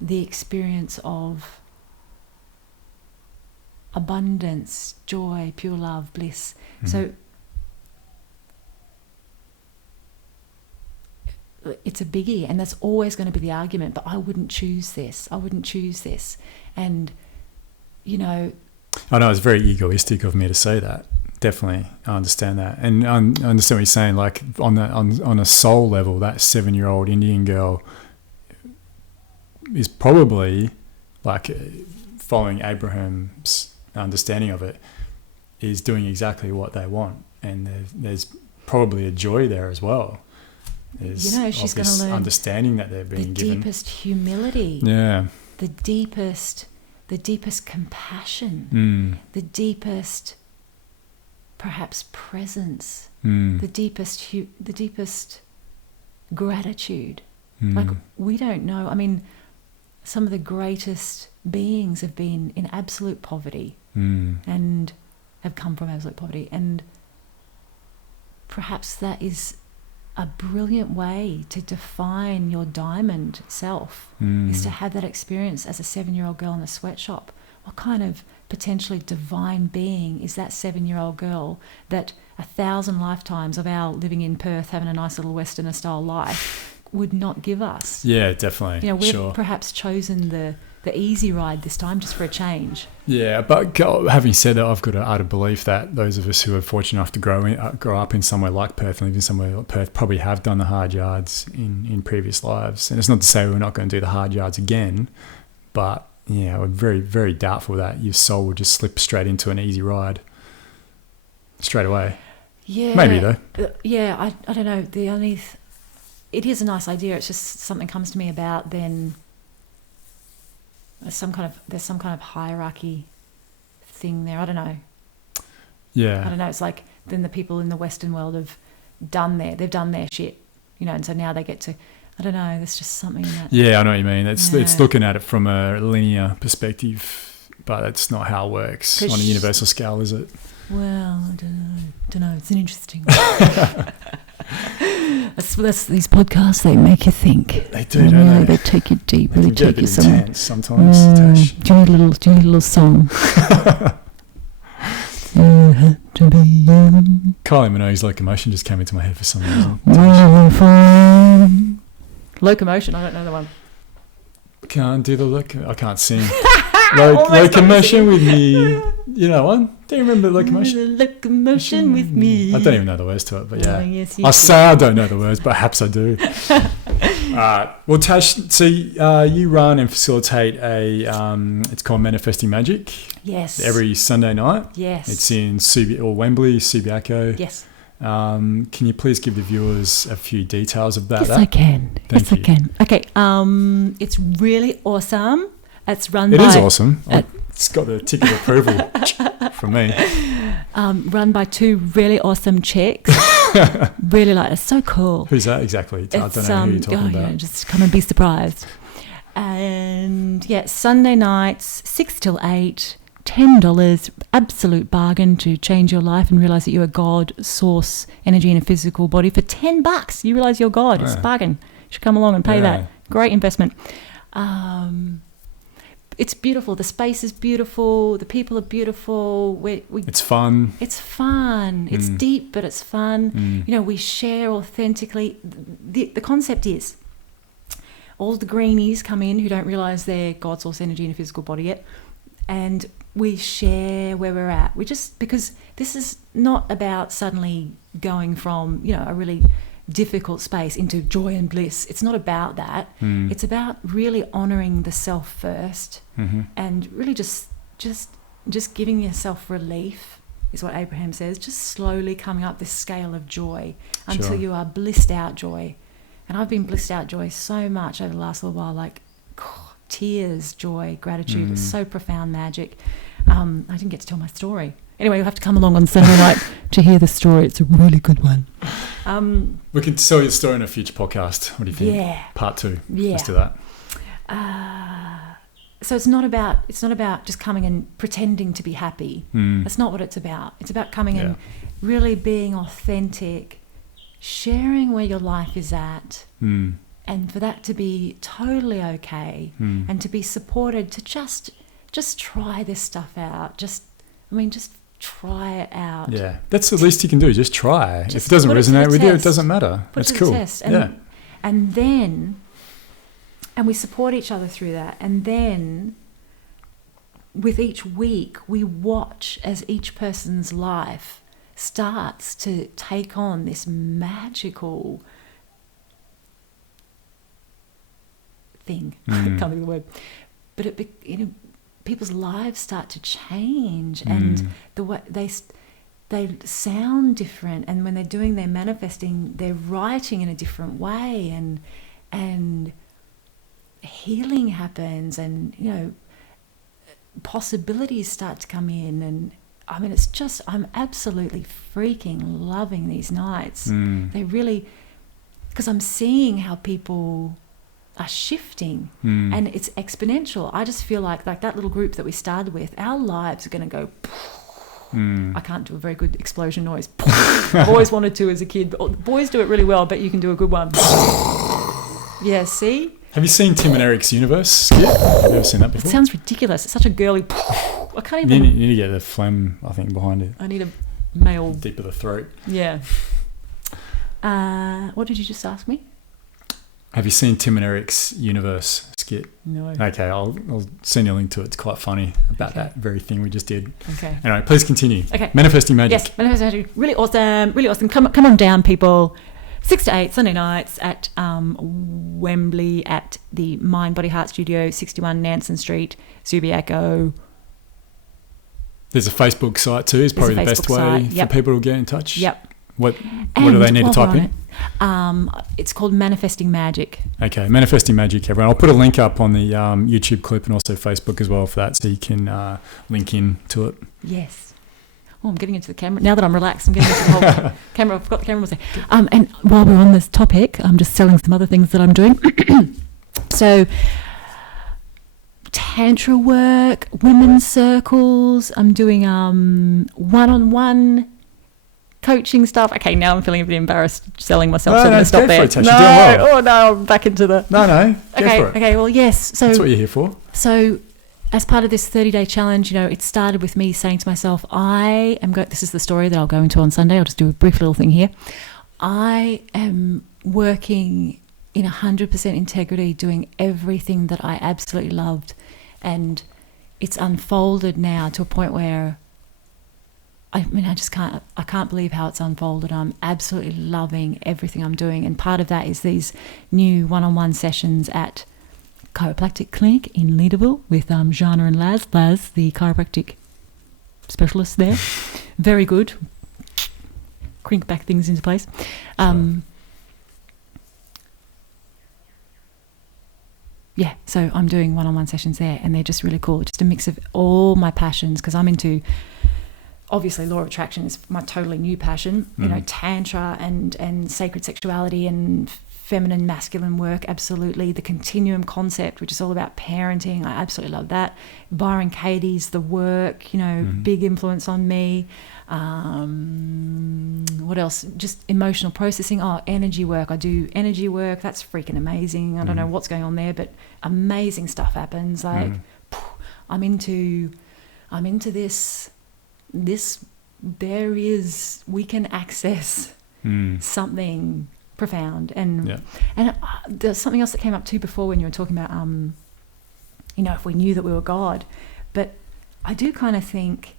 the experience of abundance, joy, pure love, bliss. So it's a biggie, and that's always going to be the argument, but I wouldn't choose this. And I know it's very egoistic of me to say that. Definitely, I understand that, and I understand what you're saying. Like on a soul level, that 7-year-old Indian girl is probably, like, following Abraham's understanding of it, is doing exactly what they want, and there's probably a joy there as well. She's going to learn understanding that they're being given. The deepest humility. Yeah. The deepest compassion. The deepest, perhaps, presence. The deepest gratitude. Like, we don't know. I mean, some of the greatest beings have been in absolute poverty and have come from absolute poverty. And perhaps that is a brilliant way to define your diamond self, is to have that experience as a 7-year-old girl in a sweatshop. What kind of potentially divine being is that 7-year-old girl that 1,000 lifetimes of our living in Perth, having a nice little Westerner style life, would not give us? Yeah, definitely. We've perhaps chosen the easy ride this time, just for a change. Yeah, but having said that, I've got an utter belief that those of us who are fortunate enough to grow up in somewhere like Perth and live in somewhere like Perth probably have done the hard yards in previous lives. And it's not to say we're not going to do the hard yards again, but yeah, we're very, very doubtful that your soul will just slip straight into an easy ride straight away. Yeah. Maybe though. I don't know. It is a nice idea. It's just something comes to me about then there's some kind of hierarchy thing there. I don't know. Yeah. I don't know. It's like then the people in the Western world they've done their shit, and so now they get to, I don't know, there's just something in that. Yeah, I know what you mean. It's looking at it from a linear perspective, but that's not how it works on a universal scale, is it? Well, I don't know. It's an interesting That's these podcasts, they make you think. They do, don't they? They take you deep, really take you somewhere. Intense sometimes, Tash. Do you need a little song? You had to be young. Kylie Minogue's Locomotion just came into my head for some reason. Locomotion, I don't know the one. Can't do I can't sing. Locomotion with me. You know one? Do you remember Locomotion? Locomotion with me. I don't even know the words to it, but yeah. Oh, yes, I say I don't know the words, but perhaps I do. Well, Tash, so you run and facilitate it's called Manifesting Magic. Yes. Every Sunday night. Yes. It's in Wembley, Subiaco. Yes. Can you please give the viewers a few details of that? Yes, I can. Thank you. I can. Okay. It's really awesome. It's run by... It is awesome. It's got the ticket of approval from me. Run by 2 really awesome chicks. Really it's so cool. Who's that exactly? I don't know who you're talking about. Yeah, just come and be surprised. And yeah, Sunday nights, 6 till 8, $10, absolute bargain to change your life and realise that you're a God, source, energy in a physical body. For $10, you realise you're God. Yeah. It's a bargain. You should come along and pay that. Great investment. It's beautiful. The space is beautiful. The people are beautiful. It's fun. It's fun. It's deep, but it's fun. We share authentically. The concept is all the greenies come in who don't realise they're God, source, energy in a physical body yet, and we share where we're at. Because this is not about suddenly going from, a really difficult space into joy and bliss. It's not about that. It's about really honouring the self first, and really just giving yourself relief is what Abraham says. Just slowly coming up this scale of joy until you are blissed out joy. And I've been blissed out joy so much over the last little while, tears, joy, gratitude. It's so profound magic. I didn't get to tell my story. Anyway, you'll have to come along on Sunday night to hear the story. It's a really good one. We can tell your story in a future podcast. What do you think? Yeah. Part 2. Yeah. Let's do that. So it's not about just coming and pretending to be happy. That's not what it's about. It's about coming and really being authentic, sharing where your life is at, and for that to be totally okay, and to be supported to just try this stuff out. Just try it out. Yeah, that's the least you can do. Just try. If it doesn't resonate with you, it doesn't matter. It's cool. And then we support each other through that. And then with each week, we watch as each person's life starts to take on this magical thing. I can't think of the word. But people's lives start to change, and the way they sound different, and when they're doing their manifesting, they're writing in a different way, and healing happens, and possibilities start to come in. And I mean, it's just, I'm absolutely freaking loving these nights. They really, because I'm seeing how people are shifting, and it's exponential. I just feel like that little group that we started with, our lives are going to go. I can't do a very good explosion noise. I've always wanted to as a kid. Boys do it really well. I bet you can do a good one. Yeah, see? Have you seen Tim and Eric's Universe skit? Have you ever seen that before? It sounds ridiculous. It's such a girly. I can't even. You need to get the phlegm, I think, behind it. I need a male. Deep of the throat. Yeah. What did you just ask me? Have you seen Tim and Eric's Universe skit? No. Okay, I'll send you a link to it. It's quite funny about that very thing we just did. Okay. Anyway, please continue. Okay. Manifesting magic. Yes, manifesting magic. Really awesome. Really awesome. Come on down, people. 6 to 8 Sunday nights at Wembley at the Mind Body Heart Studio, 61 Nansen Street, Subiaco. There's a Facebook site too. It's probably the best way for people to get in touch. Yep. What do they need to type in? It's called Manifesting Magic. Okay, Manifesting Magic, everyone. I'll put a link up on the YouTube clip and also Facebook as well for that, so you can link in to it. Yes. Oh, I'm getting into the camera. Now that I'm relaxed, I'm getting into the whole camera. I've got the camera. And while we're on this topic, I'm just selling some other things that I'm doing. So, Tantra work, women's circles. I'm doing one-on-one coaching stuff. Okay, now I'm feeling a bit embarrassed selling myself. So I'm going to stop there. You're doing well. Oh no, I'm back into the. No, go for it. Okay, well, yes. So that's what you're here for. So, as part of this 30-day challenge, it started with me saying to myself, this is the story that I'll go into on Sunday. I'll just do a brief little thing here. I am working in 100% integrity, doing everything that I absolutely loved. And it's unfolded now to a point where, I can't believe how it's unfolded. I'm absolutely loving everything I'm doing. And part of that is these new one-on-one sessions at Chiropractic Clinic in Leederville with Jana and Laz, the chiropractic specialist there. Very good. Crink back things into place. Yeah, so I'm doing one-on-one sessions there, and they're just really cool. Just a mix of all my passions, because I'm into, obviously, law of attraction is my totally new passion. Tantra and sacred sexuality and feminine, masculine work, absolutely. The continuum concept, which is all about parenting, I absolutely love that. Byron Katie's the work, big influence on me. What else? Just emotional processing. Oh, energy work. I do energy work. That's freaking amazing. I don't know what's going on there, but amazing stuff happens. Like, I'm into this. We can access something profound, and there's something else that came up too before when you were talking about if we knew that we were God. But I do kind of think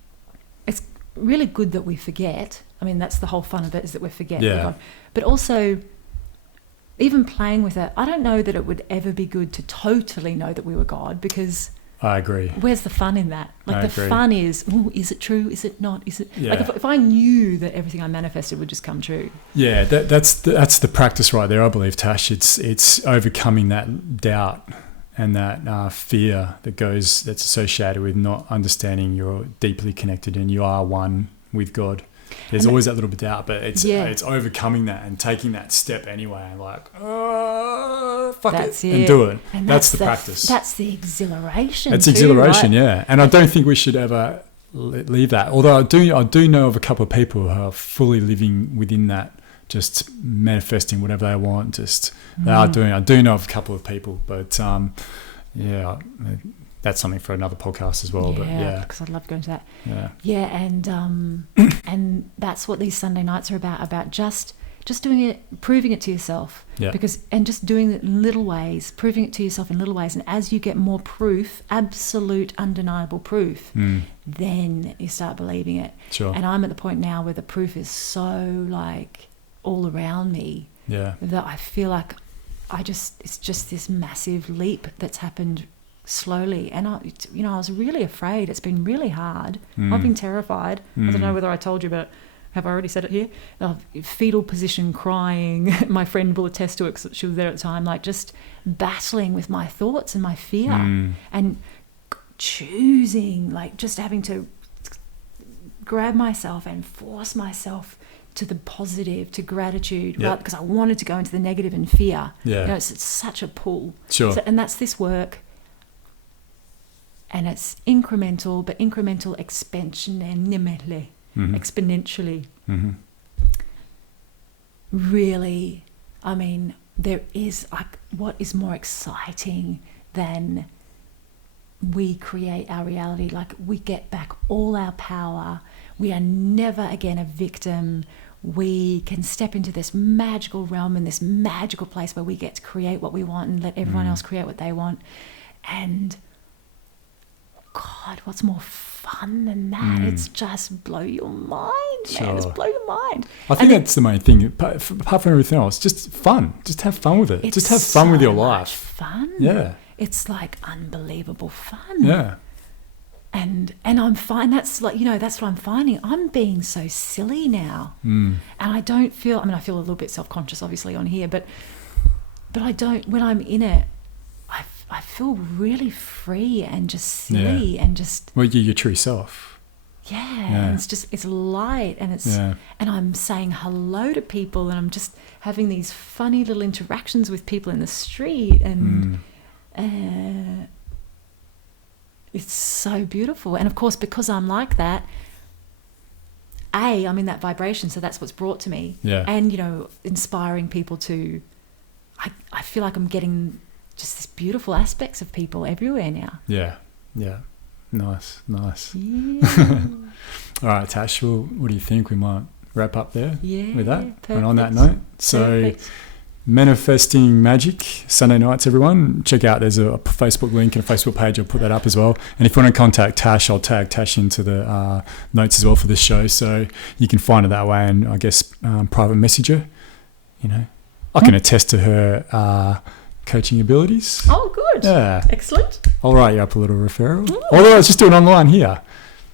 it's really good that we forget. I mean, that's the whole fun of it, is that we forget God. But also, even playing with it, I don't know that it would ever be good to totally know that we were God, because I agree. Where's the fun in that? Fun is, is it true? Is it not? Is it like if I knew that everything I manifested would just come true? Yeah, that's the practice right there. I believe, Tash. It's overcoming that doubt and that fear that's associated with not understanding you're deeply connected and you are one with God. There's always that little bit of doubt, but it's overcoming that and taking that step anyway, and fuck it, and do it. And that's the practice. That's the exhilaration. It's exhilaration, right? Yeah. And I don't think we should ever leave that. Although I do know of a couple of people who are fully living within that, just manifesting whatever they want. They are doing. I do know of a couple of people, but that's something for another podcast as well. Because I'd love to go into that. And that's what these Sunday nights are about just doing it, proving it to yourself. And just doing it in little ways, proving it to yourself in little ways. And as you get more proof, absolute undeniable proof, then you start believing it. Sure. And I'm at the point now where the proof is so all around me that I feel like it's just this massive leap that's happened slowly. And I was really afraid. It's been really hard. I've been terrified. I don't know whether I told you, but have I already said it here? Fetal position, crying. My friend will attest to it because she was there at the time, like just battling with my thoughts and my fear and choosing, like just having to grab myself and force myself to the positive, to gratitude, right? Because I wanted to go into the negative and fear. Yeah. It's such a pull. Sure. And that's this work. And it's incremental, but incremental exponentially. Really, I mean, there is like, what is more exciting than we create our reality? Like, we get back all our power. We are never again a victim. We can step into this magical realm and this magical place where we get to create what we want and let everyone else create what they want. And God, what's more fun than that? It's just blow your mind, man. It's blow your mind. I think that's the main thing. Apart from everything else, just fun. Just have fun with it. Just have fun with your life. Fun. Yeah. It's like unbelievable fun. Yeah. And I'm fine. That's like, that's what I'm finding. I'm being so silly now. And I don't feel, I feel a little bit self-conscious obviously on here, but I don't, when I'm in it, I feel really free and just silly and just... Well, you're your true self. Yeah. And it's light and and I'm saying hello to people and I'm just having these funny little interactions with people in the street and it's so beautiful. And of course, because I'm like that, I'm in that vibration, so that's what's brought to me. Yeah. And, inspiring people to... I feel like I'm getting just these beautiful aspects of people everywhere now. Yeah. Yeah. Nice. Yeah. All right, Tash, well, what do you think? We might wrap up there with that. Perfect. And on that note, so Manifesting Magic, Sunday nights, everyone. Check out, there's a Facebook link and a Facebook page. I'll put that up as well. And if you want to contact Tash, I'll tag Tash into the notes as well for this show. So you can find her that way and I guess private message her. I can attest to her coaching abilities. Oh, good. Yeah. Excellent. I'll write you up a little referral. Although let's just do it online here.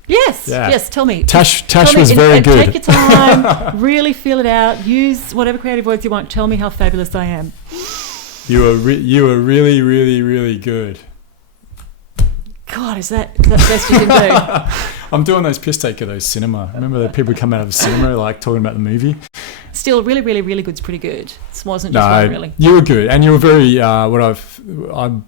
Yes, tell me. Tash was very good. Take your time, really feel it out, use whatever creative words you want. Tell me how fabulous I am. You were really, really, really good. God, is that the best you can do? I'm doing those piss take of those cinema. Remember the people come out of the cinema like talking about the movie? Still, really, really, really good's pretty good. It wasn't just one, really. You were good, and you were very. I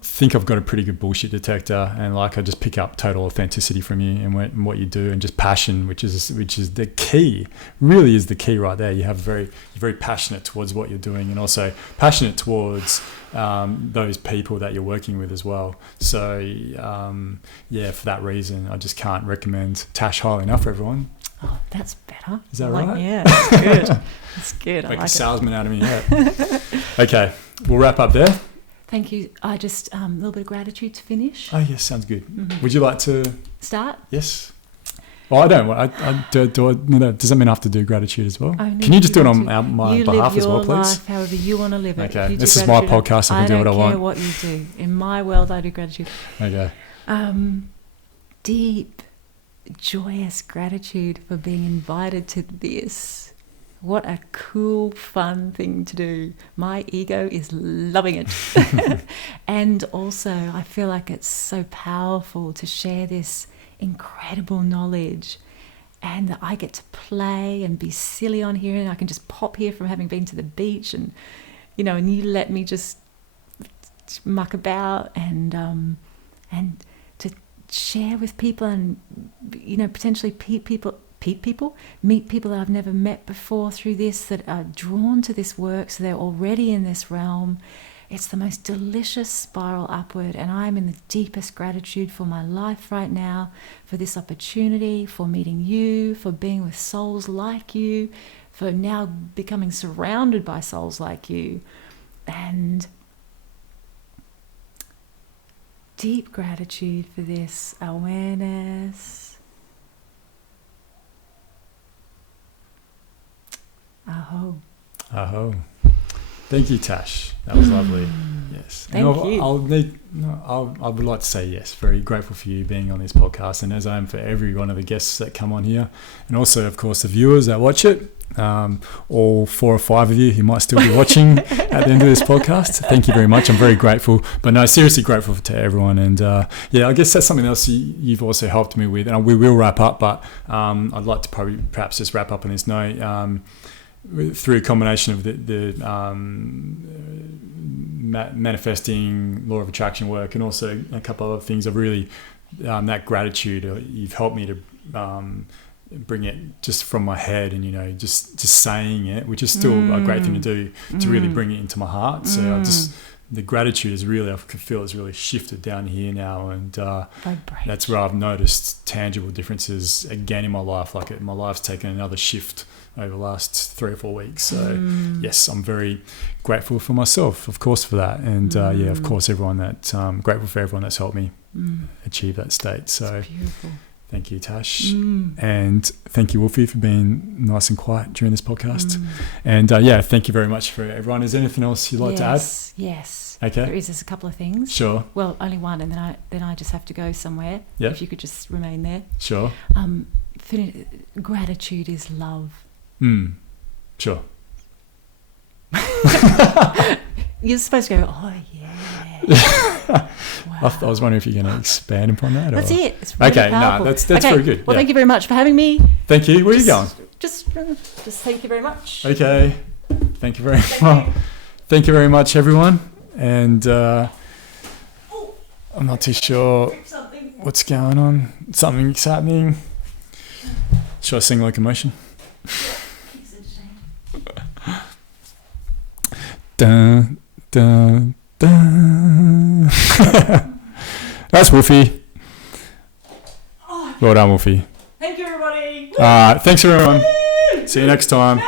think I've got a pretty good bullshit detector, and like I just pick up total authenticity from you and what you do, and just passion, which is the key. Really, is the key right there. You're very passionate towards what you're doing, and also passionate towards those people that you're working with as well. So for that reason, I just can't recommend Tash highly enough for everyone. Oh, that's better. Is that right? Yeah, that's good. That's good. Make a salesman out of me yet. Okay, we'll wrap up there. Thank you. I just a little bit of gratitude to finish. Oh yes, sounds good. Mm-hmm. Would you like to start? Yes. Well, I don't. Does that mean I have to do gratitude as well? Can you just do it on my behalf as well, please? You live your life however you want to live it. Okay, this is my podcast. I can do what I want. I don't care what you do. In my world, I do gratitude. Okay. Deep, joyous gratitude for being invited to this. What a cool, fun thing to do. My ego is loving it. And also, I feel like it's so powerful to share this incredible knowledge, and that I get to play and be silly on here, and I can just pop here from having been to the beach, and and you let me just muck about and to share with people, and potentially meet people that I've never met before through this, that are drawn to this work, so they're already in this realm. It's the most delicious spiral upward, and I'm in the deepest gratitude for my life right now, for this opportunity, for meeting you, for being with souls like you, for now becoming surrounded by souls like you, and deep gratitude for this awareness. Aho. Aho. Thank you, Tash. That was lovely. Yes. Thank you. I would like to say yes. Very grateful for you being on this podcast, and as I am for every one of the guests that come on here, and also, of course, the viewers that watch it. All 4 or 5 of you who might still be watching at the end of this podcast. Thank you very much. I'm very grateful. But no, seriously grateful to everyone. And I guess that's something else you've also helped me with. And we will wrap up, but I'd like to perhaps just wrap up on this note. Through a combination of the manifesting, law of attraction work, and also a couple of other things, I've really, that gratitude, you've helped me to bring it just from my head, and just saying it, which is still a great thing to do, to really bring it into my heart. So the gratitude is really, I can feel it's really shifted down here now, and that's where I've noticed tangible differences again in my life. Like my life's taken another shift over the last 3 or 4 weeks. So yes, I'm very grateful for myself, of course, for that, and of course, everyone that grateful for everyone that's helped me achieve that state. So. It's beautiful. Thank you, Tash. And thank you, Wolfie, for being nice and quiet during this podcast. And thank you very much for everyone. Is there anything else you'd like to add? Yes. Okay. There is just a couple of things. Sure. Well, only one, and then I just have to go somewhere. Yeah. If you could just remain there. Sure. Gratitude is love. Sure. You're supposed to go, oh, yeah. Wow. I was wondering if you're going to expand upon that. That's it. It's really powerful. That's very good. Well, thank you very much for having me. Thank you. Where are you going? Just thank you very much. Okay. Thank you very much. Thank you very much, everyone. And I'm not too sure what's going on. Something's happening. Should I sing Locomotion? Dun, dun, dun. That's Wolfie. Well done, Wolfie. Thank you, everybody. Thanks, everyone. See you next time.